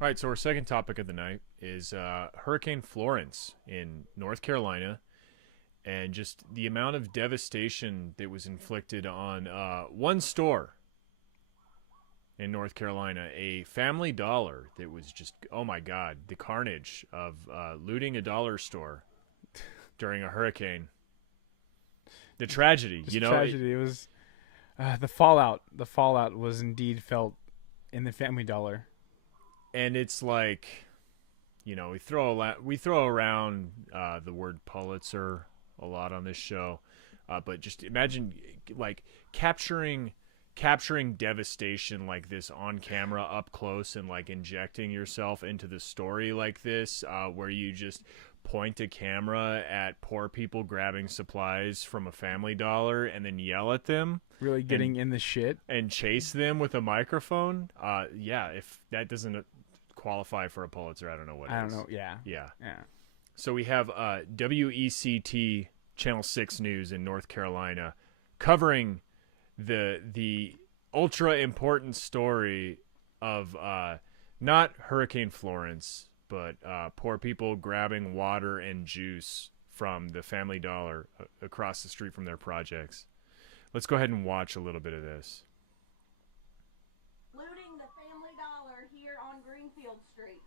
All right, so our second topic of the night is Hurricane Florence in North Carolina, and just the amount of devastation that was inflicted on one store in North Carolina, a Family Dollar that was just, oh my God, the carnage of looting a dollar store during a hurricane. The tragedy, Just tragedy. It was the fallout. The fallout was indeed felt in the Family Dollar. And it's like, we throw around the word Pulitzer a lot on this show, but just imagine like capturing devastation like this on camera up close and like injecting yourself into the story like this, where you just point a camera at poor people grabbing supplies from a Family Dollar and then yell at them, really getting in the shit and chase them with a microphone. If that doesn't qualify for a Pulitzer, I don't know what it is. I don't know. Yeah. So we have WECT Channel 6 News in North Carolina covering the ultra important story of not Hurricane Florence, but poor people grabbing water and juice from the Family Dollar across the street from their projects. Let's go ahead and watch a little bit of this. Looting the Family Dollar here on Greenfield Street.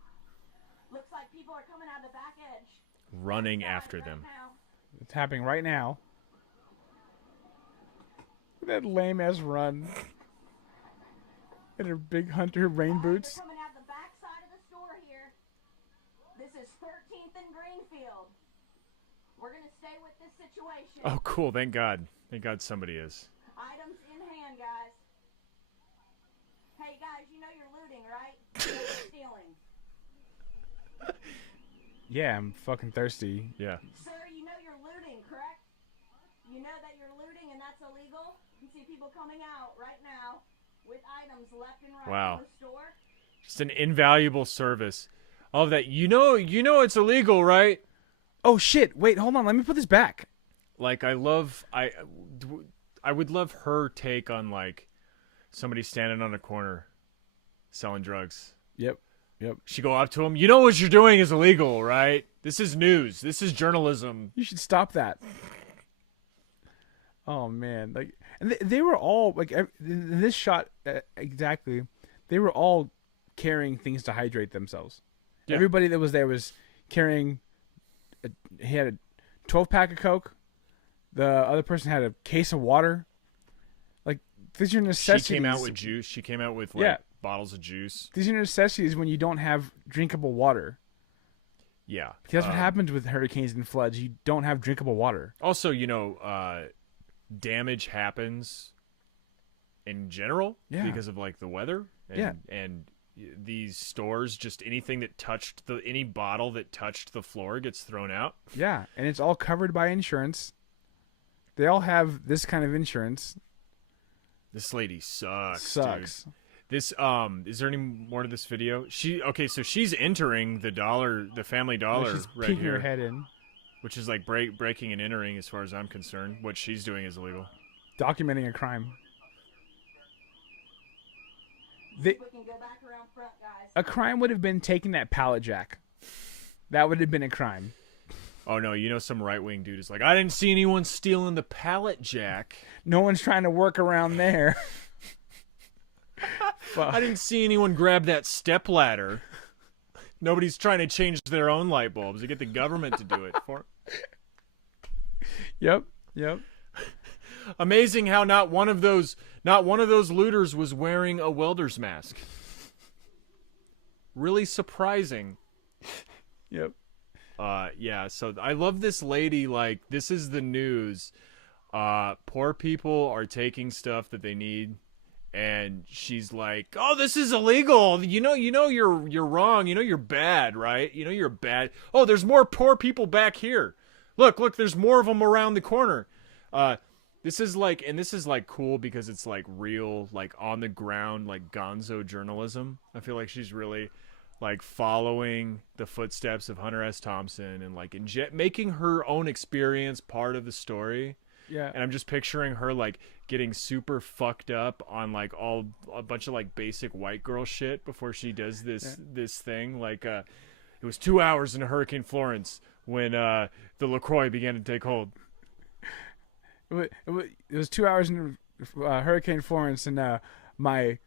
Looks like people are coming out of the back edge. Running after them. Now. It's happening right now. That lame ass run. And her big hunter rain boots. They're coming out the back side of the store here. This is 13th and Greenfield. We're gonna stay with this situation. Oh, cool! Thank God. Thank God somebody is. Items in hand, guys. Hey guys, you know you're looting, right? You're stealing. Yeah, I'm fucking thirsty. Yeah. Sir, you know you're looting, correct? You know that you're looting and that's illegal? You see people coming out right now with items left and right Wow. from the store. Just an invaluable service. All of that. You know it's illegal, right? Oh shit! Wait, hold on. Let me put this back. Like, I would love her take on like somebody standing on a corner selling drugs. Yep. She go up to him. You know what you're doing is illegal, right? This is news. This is journalism. You should stop that. Oh man, like, and they were all like in this shot exactly. They were all carrying things to hydrate themselves. Yeah. Everybody that was there was carrying. He had a 12-pack of Coke. The other person had a case of water. Like, these are necessities. She came out with juice. She came out with bottles of juice. These are necessities when you don't have drinkable water. Yeah. Because that's what happens with hurricanes and floods. You don't have drinkable water. Also, damage happens in general because of like the weather. And these stores, just anything that touched any bottle that touched the floor gets thrown out. Yeah, and it's all covered by insurance. They all have this kind of insurance. This lady sucks. Dude. This is there any more to this video? So she's entering the Family Dollar She's right peeking here, her head in, which is like breaking and entering as far as I'm concerned. What she's doing is illegal. documenting a crime. We can go back around front, guys. A crime would have been taking that pallet jack. That would have been a crime. Oh no, some right-wing dude is like, I didn't see anyone stealing the pallet jack. No one's trying to work around there. I didn't see anyone grab that stepladder. Nobody's trying to change their own light bulbs. They get the government to do it for. Yep. Amazing how not one of those looters was wearing a welder's mask. Really surprising. Yep. So I love this lady. Like, this is the news. Poor people are taking stuff that they need, and she's like, "Oh, this is illegal. You're wrong. You're bad, right? You're bad. Oh, there's more poor people back here. Look, there's more of them around the corner." This is like cool because it's like real, like on the ground, like gonzo journalism. I feel like she's really like following the footsteps of Hunter S. Thompson and like making her own experience part of the story. Yeah. And I'm just picturing her like getting super fucked up on like a bunch of like basic white girl shit before she does this thing. Like it was 2 hours in Hurricane Florence when the LaCroix began to take hold. It was 2 hours in Hurricane Florence, and my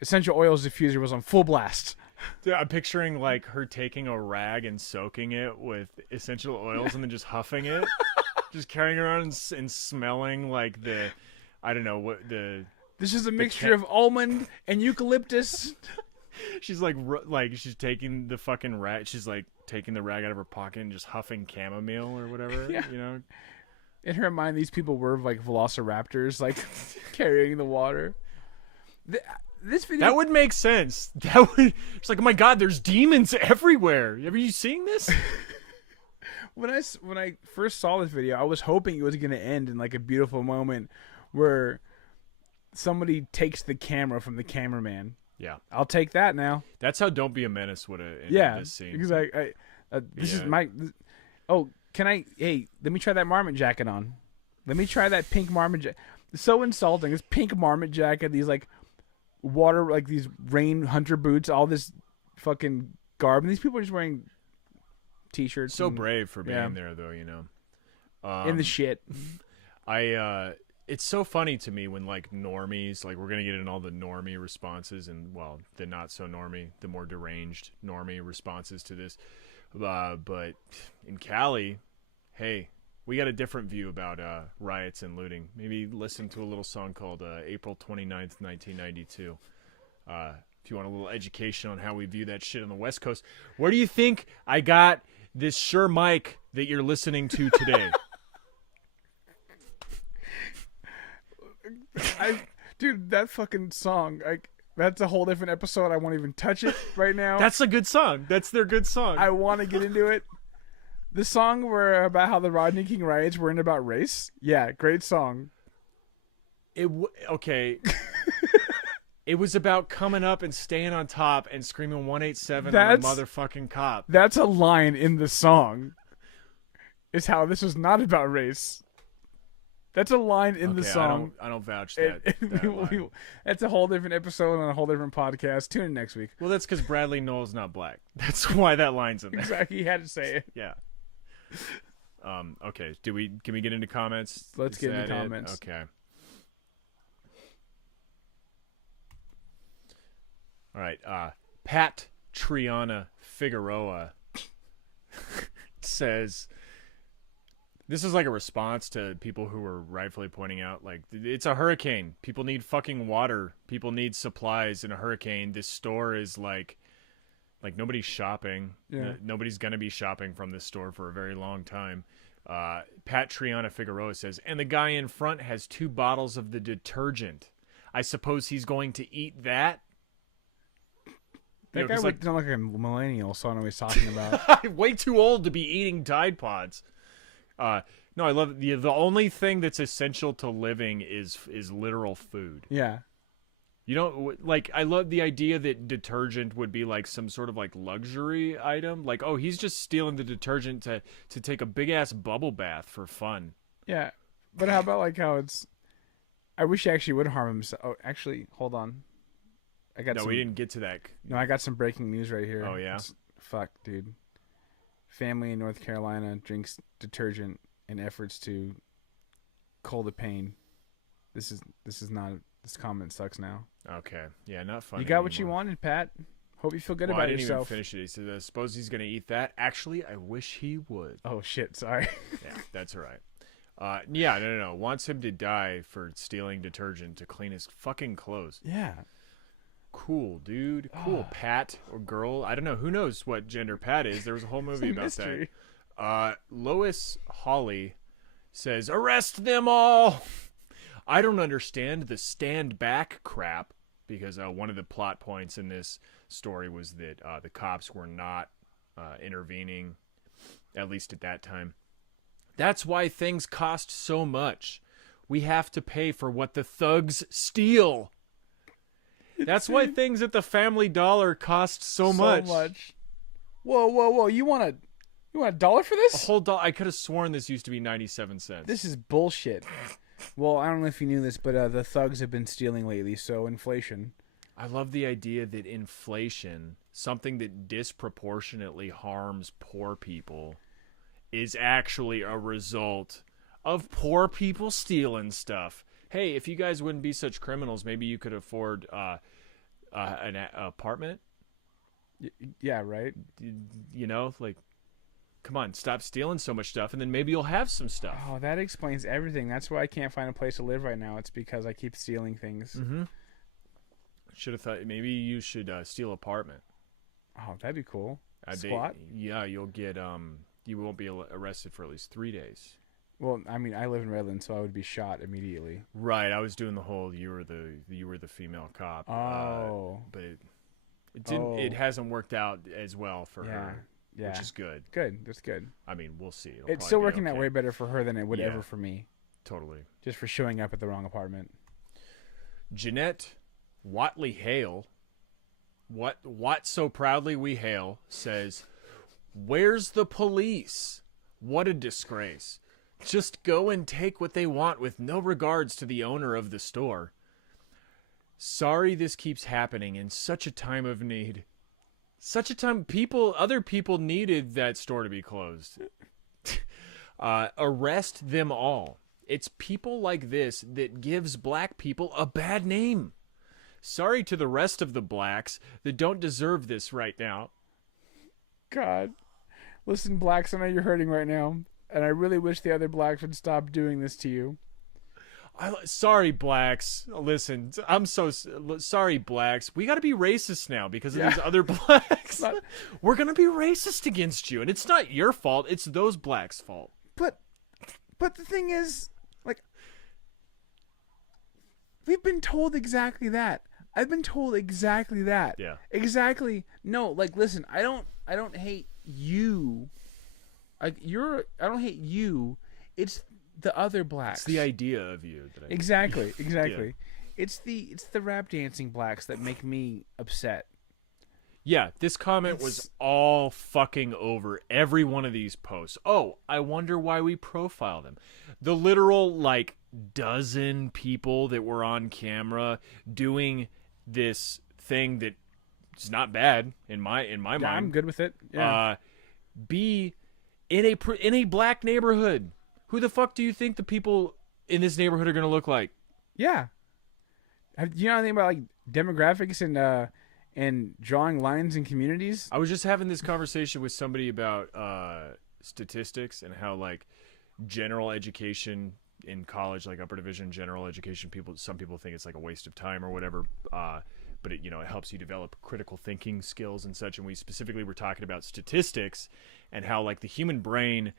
essential oils diffuser was on full blast. Yeah, I'm picturing like her taking a rag and soaking it with essential oils and then just huffing it, just carrying it around and smelling like I don't know what the. This is a mixture of almond and eucalyptus. She's like she's taking the fucking rag. She's like taking the rag out of her pocket and just huffing chamomile or whatever. Yeah. You know. In her mind, these people were like velociraptors, like carrying the water. This video that would make sense. It's like, oh my god, there's demons everywhere. Have you seen this? When I first saw this video, I was hoping it was going to end in like a beautiful moment where somebody takes the camera from the cameraman. Yeah, I'll take that now. That's how "Don't Be a Menace" would have ended this scene. Because this is my. Oh, can I? Hey, let me try that marmot jacket on. Let me try that pink marmot jacket. It's so insulting. This pink marmot jacket. These like water, like these rain hunter boots. All this fucking garb. And these people are just wearing t-shirts. So brave for being there, though. You know, in the shit. It's so funny to me when like normies, like we're gonna get into all the normie responses and well, the not so normie, the more deranged normie responses to this. But in Cali, hey, we got a different view about riots and looting. Maybe listen to a little song called April 29th, 1992. If you want a little education on how we view that shit on the West Coast. Where do you think I got this Shure mic that you're listening to today? Dude, that fucking song, that's a whole different episode. I won't even touch it right now. That's a good song. That's their good song. I want to get into it. The song were about how the Rodney King riots weren't about race. Yeah, great song. Okay. It was about coming up and staying on top and screaming 187 That's- on a motherfucking cop. That's a line in the song. Is how this was not about race. That's a line in the song. I don't vouch that. Line. That's a whole different episode on a whole different podcast. Tune in next week. Well, that's because Bradley Noel's not black. That's why that line's in there. Exactly. He had to say it. Yeah. Okay. Can we get into comments? Let's get into comments. Okay. All right. Pat Triana Figueroa says, this is like a response to people who were rightfully pointing out, like, it's a hurricane. People need fucking water. People need supplies in a hurricane. This store is like nobody's shopping. Yeah. Nobody's going to be shopping from this store for a very long time. Pat Triana Figueroa says, and the guy in front has 2 bottles of the detergent. I suppose he's going to eat that? That guy would sound like a millennial, so I know what he's talking about. Way too old to be eating Tide Pods. No, I love the only thing that's essential to living is literal food. Yeah. You know, like, I love the idea that detergent would be like some sort of like luxury item. Like, oh, he's just stealing the detergent to take a big ass bubble bath for fun. Yeah. But how about like how it's, I wish he actually would harm himself. Oh, actually, hold on. We didn't get to that. No, I got some breaking news right here. Oh, yeah? Fuck, dude. Family in North Carolina drinks detergent in efforts to cull the pain. This comment sucks now. Okay. Yeah, not funny. You got what anymore. you wanted, Pat. Hope you feel good Well, about I didn't yourself. even finish it. He said, I suppose he's going to eat that. Actually, I wish he would. Oh, shit. Sorry. Yeah, that's all right. Yeah, no. Wants him to die for stealing detergent to clean his fucking clothes. Yeah. Cool, dude. Cool. Pat or girl. I don't know. Who knows what gender Pat is? There was a whole movie about mystery. that. Lois Hawley says, arrest them all. I don't understand the stand back crap, because one of the plot points in this story was that the cops were not intervening, at least at that time. That's why things cost so much. We have to pay for what the thugs steal. That's why things at the Family Dollar cost so much. Whoa. You want $1 for this? A whole dollar. I could have sworn this used to be 97 cents. This is bullshit. Well, I don't know if you knew this, but the thugs have been stealing lately, so inflation. I love the idea that inflation, something that disproportionately harms poor people, is actually a result of poor people stealing stuff. Hey, if you guys wouldn't be such criminals, maybe you could afford an apartment. Yeah, right? You know, like, come on, stop stealing so much stuff, and then maybe you'll have some stuff. Oh, that explains everything. That's why I can't find a place to live right now. It's because I keep stealing things. Mm-hmm. Should have thought maybe you should steal an apartment. Oh, that'd be cool. Squat? You'll get you won't be arrested for at least 3 days. Well, I mean, I live in Redland, so I would be shot immediately. Right, I was doing the whole you were the female cop. Oh, but it didn't. It hasn't worked out as well for her. Yeah, which is good. Good, that's good. I mean, we'll see. It's still working out way better for her than it would ever for me. Totally. Just for showing up at the wrong apartment. Jeanette Watley Hale, what so proudly we hail, says, "Where's the police? What a disgrace. Just go and take what they want with no regards to the owner of the store. Sorry this keeps happening in such a time of need. Such a time other people needed that store to be closed. Arrest them all. It's people like this that gives black people a bad name. Sorry to the rest of the blacks that don't deserve this right now." God. Listen, blacks, I know you're hurting right now, and I really wish the other blacks would stop doing this to you. Sorry, blacks. Listen, I'm so sorry, blacks. We got to be racist now because of these other blacks. We're going to be racist against you, and it's not your fault. It's those blacks' fault. But the thing is, like, we've been told exactly that. I've been told exactly that. Yeah. Exactly. No, like, listen, I don't hate you. I don't hate you. It's the other blacks. It's the idea of you. That Exactly. Yeah. It's the rap dancing blacks that make me upset. Yeah, this comment was all fucking over every one of these posts. Oh, I wonder why we profile them. The literal, like, dozen people that were on camera doing this thing that is not bad in my mind. I'm good with it. Yeah. Be in a black neighborhood. Who the fuck do you think the people in this neighborhood are going to look like? Yeah. Do you know anything about, like, demographics and drawing lines in communities? I was just having this conversation with somebody about statistics and how, like, general education in college, like upper division general education, some people think it's like a waste of time or whatever, but it helps you develop critical thinking skills and such. And we specifically were talking about statistics and how, like, the human brain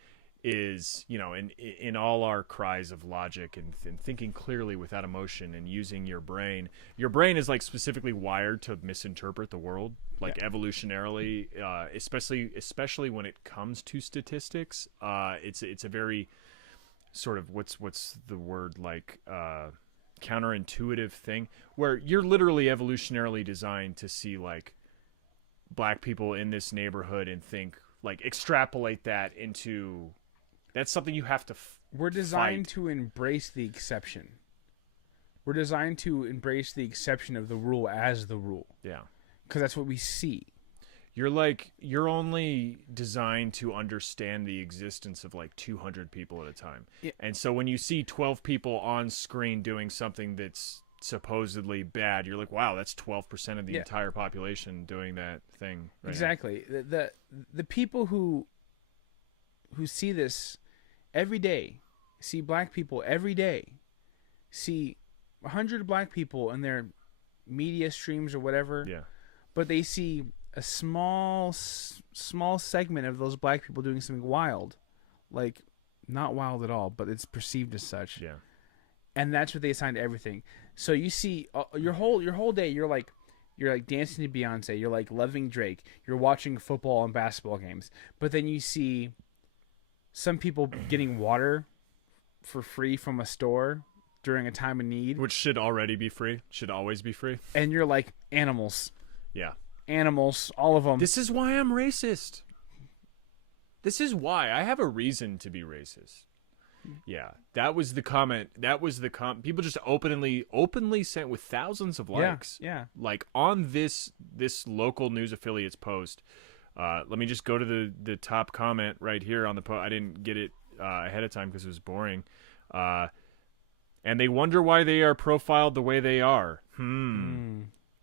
is, in all our cries of logic and thinking clearly without emotion and using your brain is, like, specifically wired to misinterpret the world, like, evolutionarily, especially when it comes to statistics. It's a very sort of what's the word, like, counterintuitive thing where you're literally evolutionarily designed to see, like, black people in this neighborhood and think, like, extrapolate that into that's something you have to We're designed to embrace the exception. We're designed to embrace the exception of the rule as the rule. Yeah. Because that's what we see. You're only designed to understand the existence of, like, 200 people at a time. Yeah. And so when you see 12 people on screen doing something that's supposedly bad, you're like, wow, that's 12% of the entire population doing that thing. Right exactly. Now. The people who see this every day, see black people every day, see 100 black people in their media streams or whatever. Yeah. But they see a small segment of those black people doing something wild, like, not wild at all, but it's perceived as such. Yeah. And that's what they assign to everything. So you see your whole day, you're like dancing to Beyonce, you're, like, loving Drake, you're watching football and basketball games, but then you see some people getting water for free from a store during a time of need, which should already be free, should always be free, and you're like, animals. Yeah. Animals, all of them. This is why I'm racist. This is why I have a reason to be racist. Yeah, that was the comment. People just openly sent with thousands of likes. Yeah. Like on this local news affiliate's post. Let me just go to the top comment right here on the post. I didn't get it ahead of time because it was boring. And they wonder why they are profiled the way they are.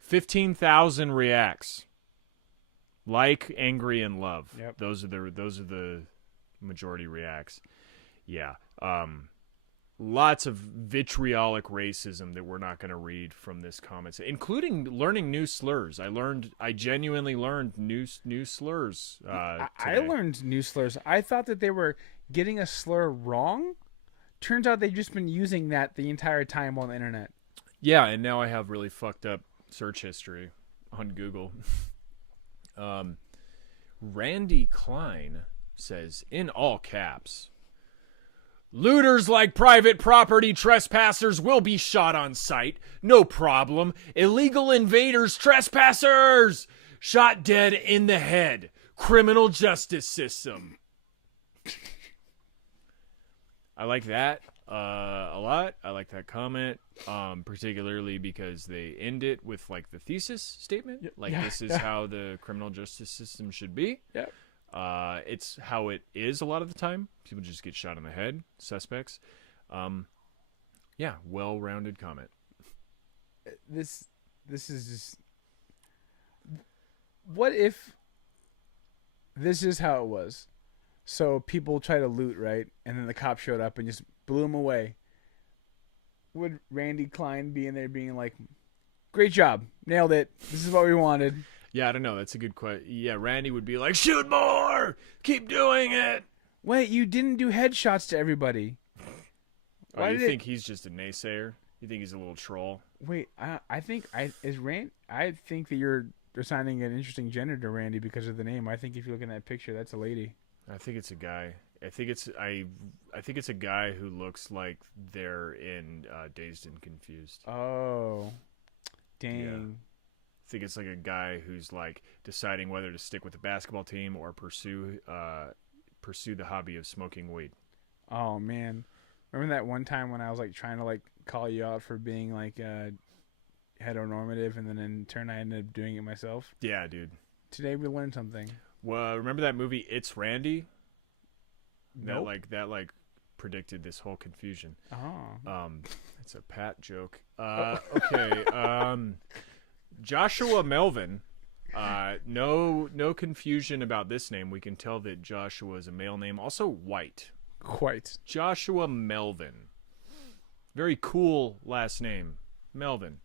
15,000 reacts. Like, angry, and love. Yep. Those are the majority reacts. Yeah. Lots of vitriolic racism that we're not going to read from this comments, including learning new slurs. I genuinely learned new slurs. I learned new slurs. I thought that they were getting a slur wrong. Turns out they've just been using that the entire time on the internet. Yeah, and now I have really fucked up search history on Google. Randy Klein says, in all caps, looters like private property trespassers will be shot on sight. No problem. Illegal invaders, trespassers! Shot dead in the head. Criminal justice system. I like that a lot. I like that comment, particularly because they end it with like the thesis statement. Like, this is how the criminal justice system should be. Yep. It's how it is a lot of the time. People just get shot in the head, suspects. Yeah, well-rounded comment. This is just... What if this is how it was? So people try to loot, right? And then the cop showed up and just blew him away. Would Randy Klein be in there being like, great job, nailed it, this is what we wanted? Yeah, I don't know. That's a good question. Yeah, Randy would be like, shoot more! Keep doing it! Wait, you didn't do headshots to everybody. Oh, you think he's just a naysayer? You think he's a little troll? Wait, I think that you're assigning an interesting gender to Randy because of the name. I think if you look in that picture, that's a lady. I think it's a guy. I think it's a guy who looks like they're in Dazed and Confused. Oh, dang. Yeah. I think it's like a guy who's like deciding whether to stick with the basketball team or pursue the hobby of smoking weed. Oh man, remember that one time when I was like trying to like call you out for being like heteronormative, and then in turn I ended up doing it myself? Yeah, dude. Today we learned something. Well, remember that movie It's Randy? Nope. That predicted this whole confusion. Oh. It's a Pat joke. Okay. Joshua Melvin. No confusion about this name. We can tell that Joshua is a male name. Also white. Quite. Joshua Melvin. Very cool last name. Melvin.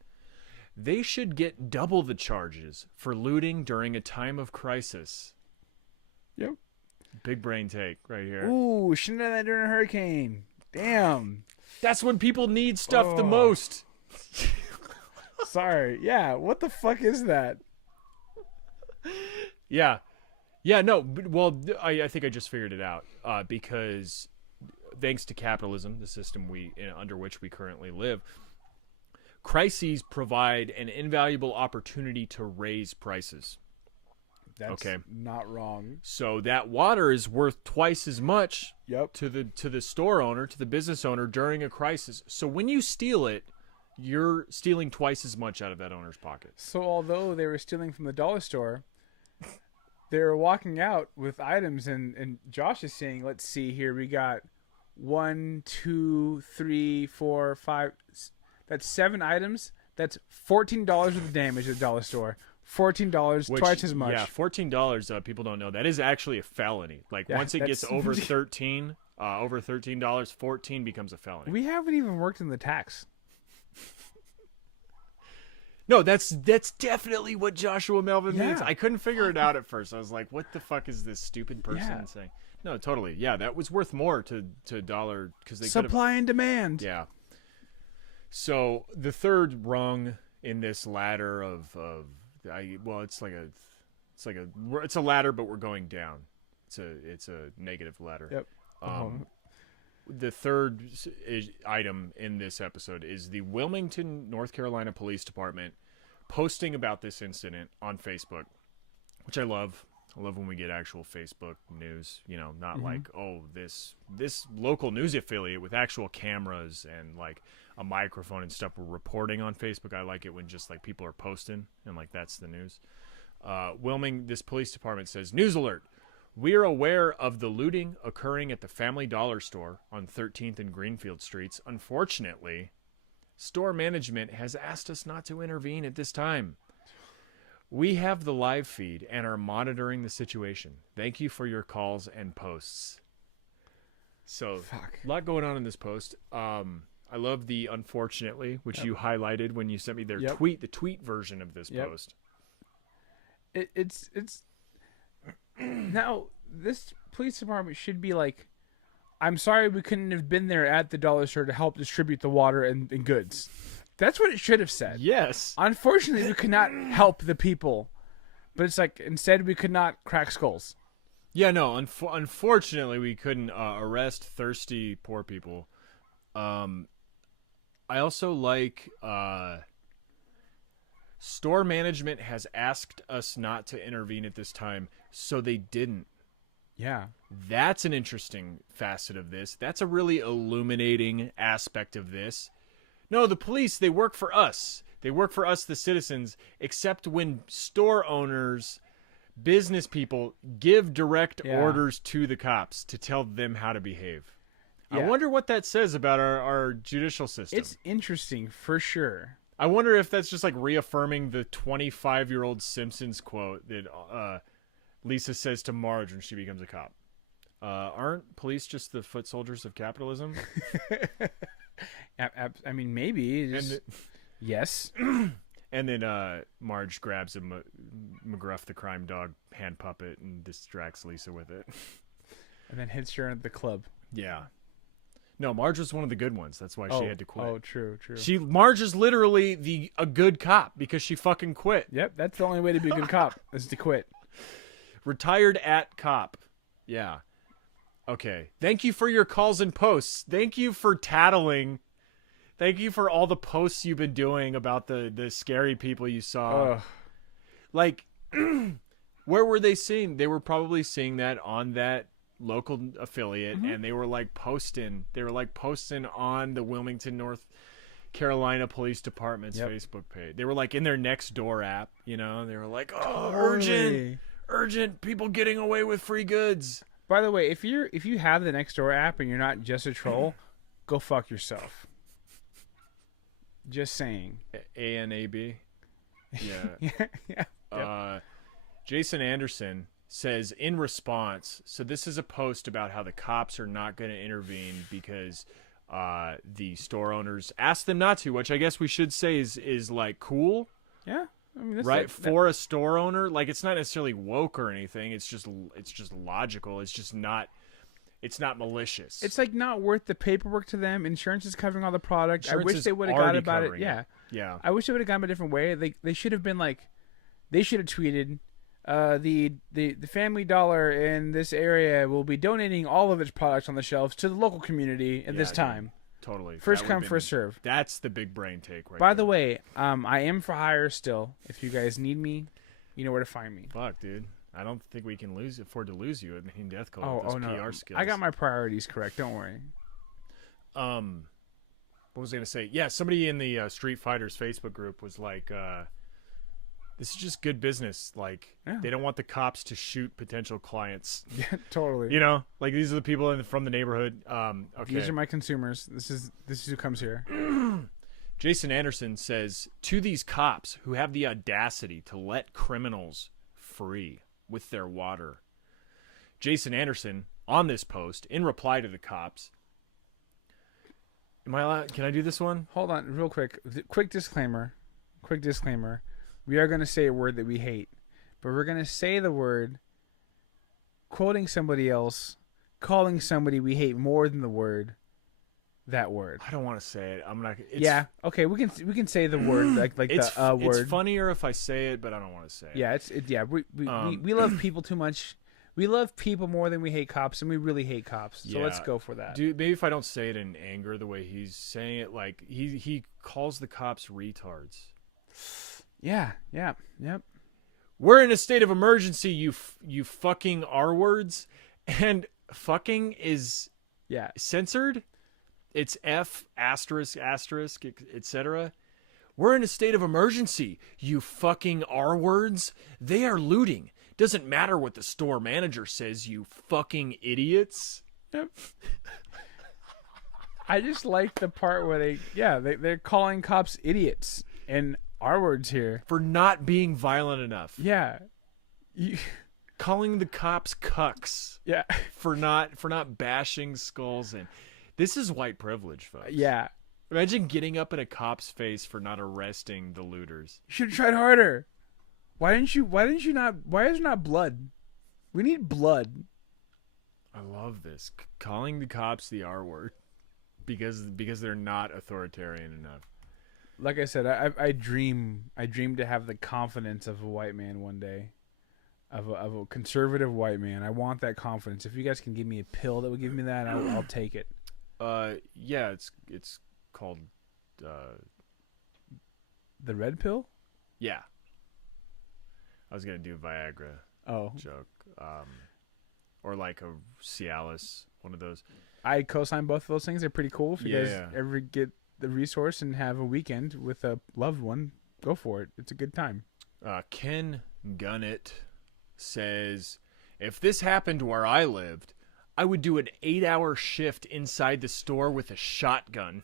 They should get double the charges for looting during a time of crisis. Yep. Big brain take right here. Ooh, shouldn't have done that during a hurricane. Damn. That's when people need stuff the most. Sorry. Yeah, what the fuck is that? Yeah. Yeah, no. Well, I think I just figured it out. Because thanks to capitalism, the system under which we currently live, crises provide an invaluable opportunity to raise prices. That's not wrong. So that water is worth twice as much to the store owner, to the business owner during a crisis. So when you steal it, you're stealing twice as much out of that owner's pocket. So although they were stealing from the dollar store, they were walking out with items, and Josh is saying, let's see here, we got 1, 2, 3, 4, 5, that's 7 items. That's $14 worth of damage at the dollar store. $14, twice as much. Yeah, $14. People don't know that is actually a felony. Like once it gets over $13, 14 becomes a felony. We haven't even worked in the tax. No, that's definitely what Joshua Melvin means. I couldn't figure it out at first. I was like, what the fuck is this stupid person saying? No, totally. Yeah, that was worth more to dollar because they supply and demand. Yeah. So the third rung in this ladder it's a ladder, but we're going down. It's a negative ladder. Yep. The third item in this episode is the Wilmington, North Carolina Police Department posting about this incident on Facebook, which I love. I love when we get actual Facebook news, not like, oh, this local news affiliate with actual cameras and like a microphone and stuff we're reporting on Facebook. I like it when just like people are posting and like that's the news. Wilming, this police department says, news alert. We are aware of the looting occurring at the Family Dollar store on 13th and Greenfield Streets. Unfortunately, store management has asked us not to intervene at this time. We have the live feed and are monitoring the situation. Thank you for your calls and posts. So, a lot going on in this post. I love the unfortunately, which you highlighted when you sent me their tweet, the tweet version of this post. It's now this police department should be like, I'm sorry we couldn't have been there at the dollar store to help distribute the water and goods. That's what it should have said. Yes. Unfortunately, we could not help the people. But it's like, instead, we could not crack skulls. Yeah, no. Unfortunately, we couldn't arrest thirsty poor people. I also like store management has asked us not to intervene at this time, so they didn't. Yeah. That's an interesting facet of this. That's a really illuminating aspect of this. No, the police, they work for us. They work for us, the citizens, except when store owners, business people, give direct orders to the cops to tell them how to behave. Yeah. I wonder what that says about our judicial system. It's interesting, for sure. I wonder if that's just like reaffirming the 25-year-old Simpsons quote that Lisa says to Marge when she becomes a cop. Aren't police just the foot soldiers of capitalism? I mean, maybe. Yes. And then Marge grabs a McGruff the crime dog hand puppet and distracts Lisa with it. And then hits her at the club. Yeah. No, Marge was one of the good ones. That's why she had to quit. Oh, true. Marge is literally a good cop because she fucking quit. Yep, that's the only way to be a good cop is to quit. Retired at cop. Yeah. Okay. Thank you for your calls and posts. Thank you for tattling. Thank you for all the posts you've been doing about the scary people you saw. Ugh. Like, where were they seeing? They were probably seeing that on that local affiliate, and they were like posting. They were like posting on the Wilmington, North Carolina Police Department's Facebook page. They were like in their Nextdoor app, They were like, oh, urgent, people getting away with free goods. By the way, if you have the Nextdoor app and you're not just a troll, go fuck yourself. Just saying. ANAB. Yeah. Yeah. Jason Anderson says in response, so this is a post about how the cops are not going to intervene because the store owners asked them not to, which I guess we should say is like cool. Yeah. I mean, that's right, for a store owner, like it's not necessarily woke or anything. It's just logical. It's not malicious. It's like not worth the paperwork to them. Insurance is covering all the product. I wish they would have got about it. Yeah. Yeah. I wish they would have gone a different way. They should have been like, they should have tweeted, the Family Dollar in this area will be donating all of its products on the shelves to the local community at this time. Dude, totally. First come, first serve. That's the big brain take right By there. the way, I am for hire still. If you guys need me, you know where to find me. Fuck, dude. I don't think we can afford to lose you at Main Death Call with those no. PR skills. I got my priorities correct. Don't worry. What was I going to say? Yeah, somebody in the Street Fighters Facebook group was like, this is just good business. Like, they don't want the cops to shoot potential clients. Yeah, totally. Like these are the people from the neighborhood. Okay. These are my consumers. This is who comes here. Jason Anderson says, to these cops who have the audacity to let criminals free with their water. Jason Anderson, on this post, in reply to the cops. Am I allowed? Can I do this one? Hold on, real quick. Quick disclaimer. We are going to say a word that we hate, but we're going to say the word quoting somebody else, calling somebody we hate more than that word. I don't want to say it. I'm not. Okay. We can say the word like it's, the word. It's funnier if I say it, but I don't want to say it. Yeah. We love people too much. We love people more than we hate cops, and we really hate cops. So let's go for that. Dude, maybe if I don't say it in anger the way he's saying it, like he calls the cops retards. Yeah. Yep. we're in a state of emergency, you fucking R words. And fucking is Yeah. censored. It's F asterisk asterisk, etc. We're in a state of emergency, you fucking R words. They are looting. Doesn't matter what the store manager says, you fucking idiots. Yep. I just like the part where they're calling cops idiots and R words here. For not being violent enough. Yeah. Calling the cops cucks. Yeah. For not bashing skulls in. This is white privilege, folks. Yeah. Imagine getting up in a cop's face for not arresting the looters. You should have tried harder. Why is there not blood? We need blood. I love this. Calling the cops the R word because they're not authoritarian enough. Like I said, I dream to have the confidence of a white man one day. Of a conservative white man. I want that confidence. If you guys can give me a pill that would give me that, I'll take it. Yeah, it's called the red pill? Yeah. I was gonna do a Viagra joke. Or like a Cialis, one of those. I co-sign both of those things. They're pretty cool. If you guys Yeah. ever get the resource and have a weekend with a loved one, go for it. It's a good time. Ken Gunnett says, if this happened where I lived, I would do an 8-hour shift inside the store with a shotgun.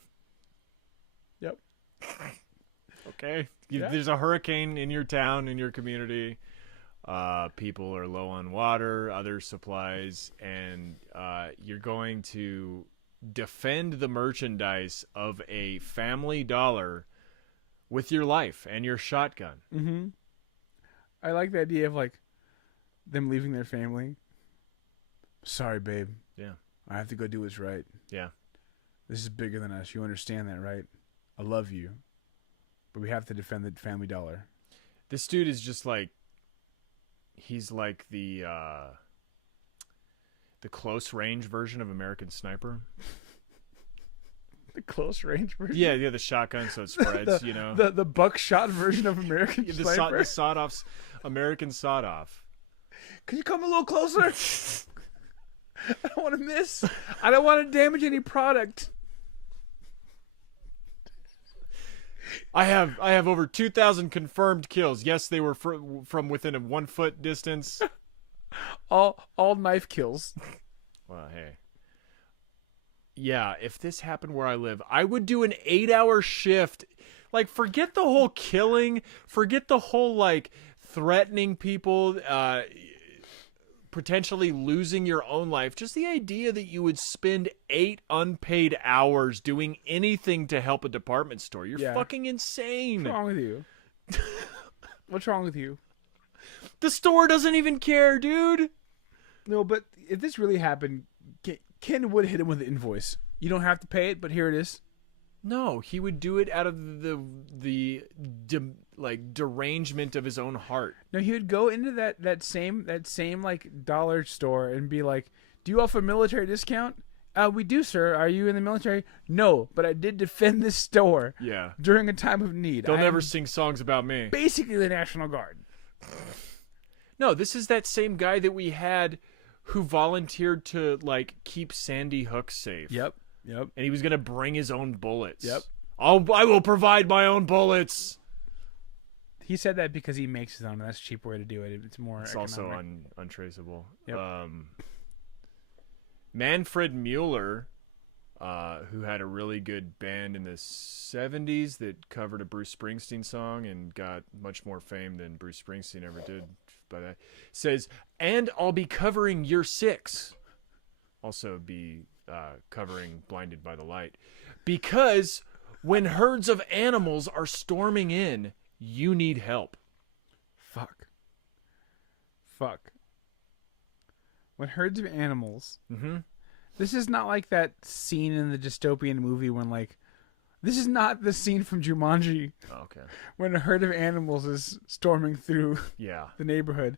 Yep. Okay. Yeah. There's a hurricane in your town, in your community. People are low on water, other supplies, and you're going to defend the merchandise of a Family Dollar with your life and your shotgun. Mm-hmm. I like the idea of like them leaving their family. Sorry, babe. Yeah. I have to go do what's right. Yeah. This is bigger than us. You understand that, right? I love you. But we have to defend the Family Dollar. This dude is just like, he's like the close range version of American Sniper. The close range version? Yeah, the shotgun so it spreads, The buckshot version of American Sniper? The sawed-off's American sawed-off. Can you come a little closer? I don't want to miss. I don't want to damage any product. I have over 2,000 confirmed kills. Yes, they were from within a 1 foot distance. All knife kills. Well, hey. Yeah, if this happened where I live, I would do an 8-hour shift. Like, forget the whole killing. Forget the whole, like, threatening people, potentially losing your own life. Just the idea that you would spend 8 unpaid hours doing anything to help a department store. You're fucking insane. What's wrong with you? What's wrong with you? The store doesn't even care, dude. No, but if this really happened, Ken would hit him with an invoice. You don't have to pay it, but here it is. No, he would do it out of the derangement of his own heart. No, he would go into that same like dollar store and be like, "Do you offer a military discount?" We do, sir. Are you in the military? No, but I did defend this store. Yeah. During a time of need. They'll never sing songs about me. Basically, the National Guard. No, this is that same guy that we had who volunteered to like keep Sandy Hook safe. Yep. And he was gonna bring his own bullets. Yep. I will provide my own bullets. He said that because he makes his own, and that's a cheaper way to do it. It's more. It's economic. also untraceable. Yep. Manfred Mueller, who had a really good band in the 70s that covered a Bruce Springsteen song and got much more fame than Bruce Springsteen ever did by that, says, "And I'll be covering Year 6." Also be covering Blinded by the Light. Because when herds of animals are storming in, you need help. Fuck. When herds of animals. Mm-hmm. This is not like that scene in the dystopian movie when, like, this is not the scene from Jumanji. Oh, okay. When a herd of animals is storming through Yeah. the neighborhood.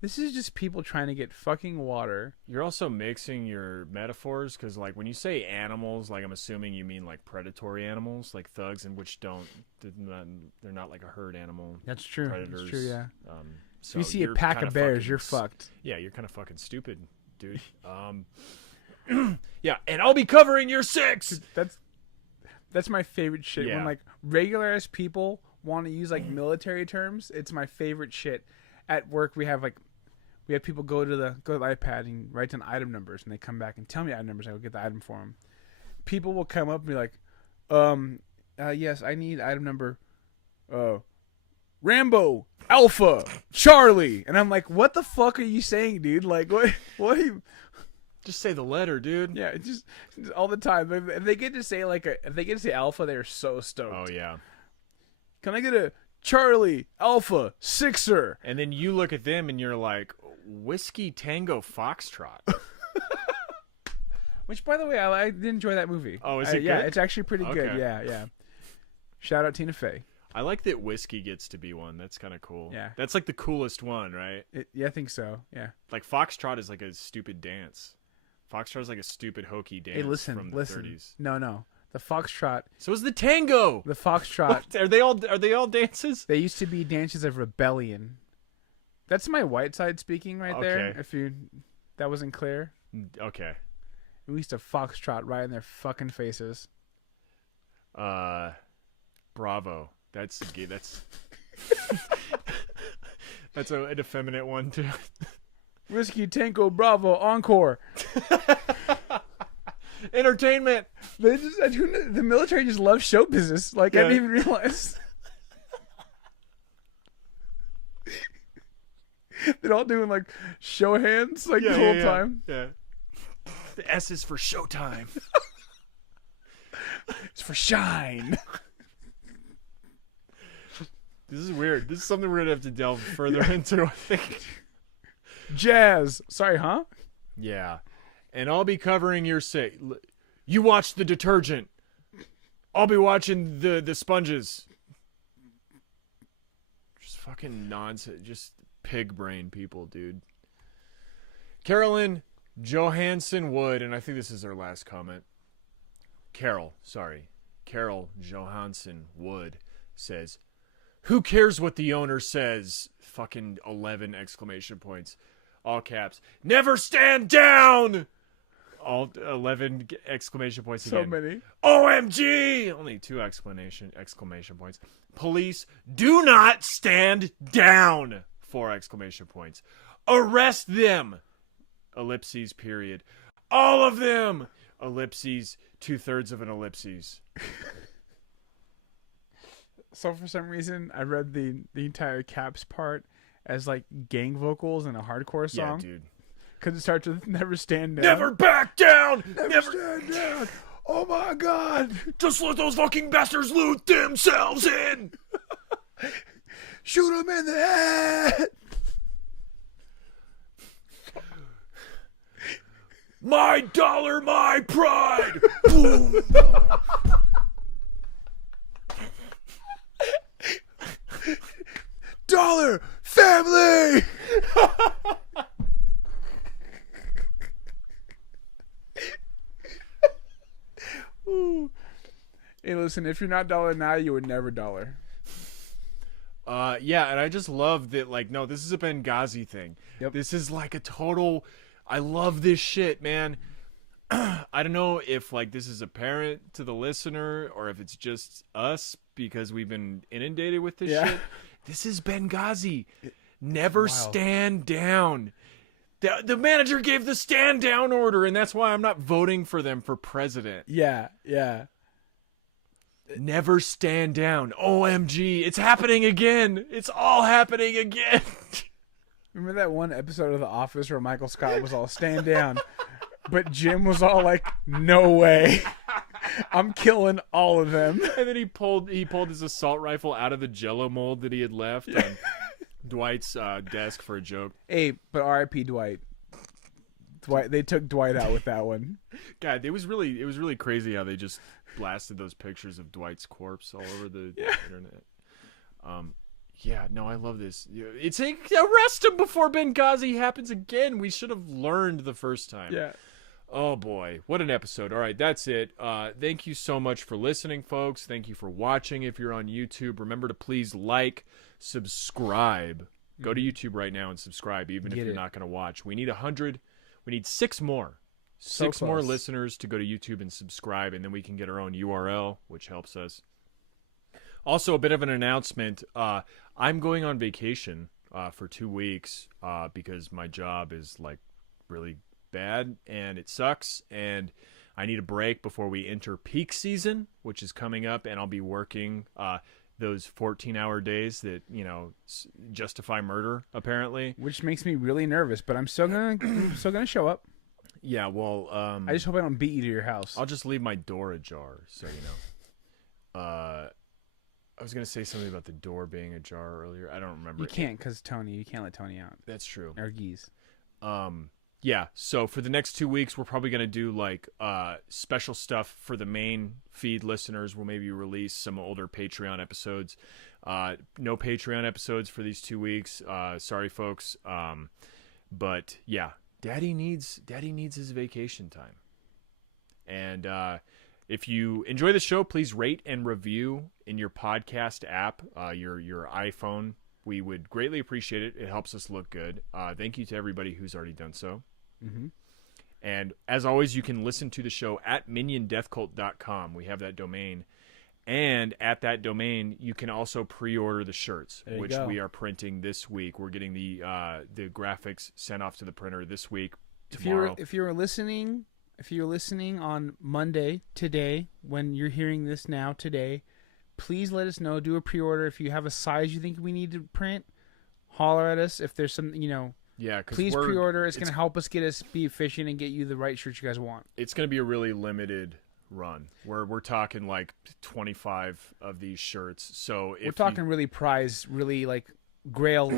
This is just people trying to get fucking water. You're also mixing your metaphors because, like, when you say animals, like, I'm assuming you mean, like, predatory animals, like thugs, and which they're not like a herd animal. That's true. Predators. That's true, yeah. So If you see a you're pack kinda of bears, fucking you're fucked. Yeah, you're kind of fucking stupid, dude. Yeah, and I'll be covering your 6. That's my favorite shit. Yeah. When like regular ass people want to use like military terms, it's my favorite shit. At work, we have people go to the iPad and write down item numbers, and they come back and tell me item numbers. I will get the item for them. People will come up and be like, yes, I need item number, Rambo, Alpha, Charlie, and I'm like, what the fuck are you saying, dude? Like, what are you? Just say the letter, dude. Yeah, just all the time. If they get to say Alpha, they are so stoked. Oh yeah. Can I get a Charlie Alpha Sixer? And then you look at them and you're like, Whiskey Tango Foxtrot. Which, by the way, I did enjoy that movie. Oh, is it Yeah, good? it's actually pretty good. Okay. Yeah. Shout out Tina Fey. I like that whiskey gets to be one. That's kind of cool. Yeah. That's like the coolest one, right? Yeah, I think so. Yeah. Like Foxtrot is like a stupid dance. Foxtrot is like a stupid hokey dance Hey, listen. from the 30s. No. The Foxtrot. So is the tango. The Foxtrot. What? Are they all dances? They used to be dances of rebellion. That's my white side speaking right there. Okay. If that wasn't clear. Okay. We used to Foxtrot right in their fucking faces. Bravo. That's that's an effeminate one too. Whiskey Tango Bravo Encore. Entertainment. The military just loves show business. Like, I didn't even realize. They're all doing like show hands like the whole time. Yeah. The S is for showtime. It's for shine. This is weird. This is something we're gonna have to delve further into, I think. Jazz. Sorry, huh? Yeah. And I'll be covering your say. You watch the detergent. I'll be watching the sponges. Just fucking nonsense. Just pig brain people, dude. Carole Johansson Wood, and I think this is her last comment. Carole Johansson Wood says, "Who cares what the owner says?" Fucking 11 exclamation points. All caps. Never stand down! All 11 exclamation points again. So many. OMG! Only 2 exclamation points. Police, do not stand down! 4 exclamation points. Arrest them! Ellipses, period. All of them! Ellipses, 2/3 of an ellipses. So for some reason, I read the entire caps part as like gang vocals in a hardcore song. Yeah, dude. Because it starts with "Never stand down." Never back down! Never stand down! Oh my god! Just let those fucking bastards loot themselves in! Shoot them in the head! My dollar, my pride! Boom! Dollar family! Hey, listen, if you're not dollar now, you were never dollar. Yeah, and I just love that, like, no, this is a Benghazi thing. Yep. This is like a total, I love this shit, man. I don't know if, like, this is apparent to the listener or if it's just us because we've been inundated with this shit. This is Benghazi. Never stand down. The manager gave the stand down order, and that's why I'm not voting for them for president. Yeah. Never stand down. OMG. It's happening again. It's all happening again. Remember that one episode of The Office where Michael Scott was all stand down, but Jim was all like, no way. I'm killing all of them. And then he pulled his assault rifle out of the Jell-O mold that he had left on Dwight's desk for a joke. Hey, but R.I.P. Dwight. They took Dwight out with that one. God, it was really crazy how they just blasted those pictures of Dwight's corpse all over the internet. Yeah, no, I love this. It's arrest him before Benghazi happens again. We should have learned the first time. Yeah. Oh boy, what an episode. All right, that's it. Thank you so much for listening, folks. Thank you for watching. If you're on YouTube, remember to please like, subscribe, Go to YouTube right now and subscribe, even if Get you're it. not going to watch. We need 100. We need 6 more. So 6 more close. listeners to go to YouTube and subscribe, and then we can get our own URL, which helps us. Also, a bit of an announcement. I'm going on vacation for 2 weeks because my job is like really bad and it sucks, and I need a break before we enter peak season, which is coming up, and I'll be working those 14-hour days that, you know, justify murder, apparently. Which makes me really nervous, but I'm still gonna show up. Yeah, well, I just hope I don't beat you to your house. I'll just leave my door ajar, so you know. I was gonna say something about the door being ajar earlier. I don't remember. You can't, because Tony. You can't let Tony out. That's true. Or Geese. Yeah, so for the next 2 weeks, we're probably going to do like special stuff for the main feed listeners. We'll maybe release some older Patreon episodes. No Patreon episodes for these 2 weeks. Sorry, folks. But yeah, Daddy needs his vacation time. And if you enjoy the show, please rate and review in your podcast app, your iPhone. We would greatly appreciate it. It helps us look good. Thank you to everybody who's already done so. Mm-hmm. And as always, you can listen to the show at miniondeathcult.com. We have that domain. And at that domain, you can also pre-order the shirts, which we are printing this week. We're getting the graphics sent off to the printer this week, tomorrow. If you're listening on Monday, today, when you're hearing this now, today, please let us know. Do a pre-order. If you have a size you think we need to print, holler at us. If there's some, please pre-order. It's going to help us be efficient and get you the right shirts you guys want. It's going to be a really limited run. We're talking like 25 of these shirts. So if we're talking really prized, really like grail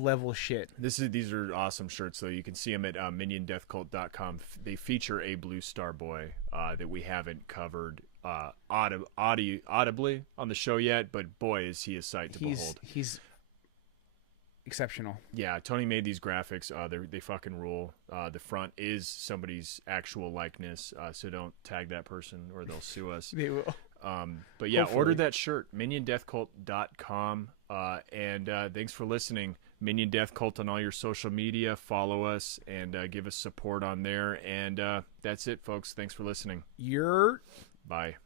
level shit. These are awesome shirts, though. You can see them at miniondeathcult.com. They feature a Blue Star Boy that we haven't covered audibly on the show yet, but boy, is he a sight to behold. He's exceptional. Yeah, Tony made these graphics. They fucking rule. The front is somebody's actual likeness, so don't tag that person or they'll sue us. They will. But yeah, Hopefully. order that shirt, miniondeathcult.com. And thanks for listening. Minion Death Cult on all your social media. Follow us and give us support on there. And that's it, folks. Thanks for listening. You're... Bye.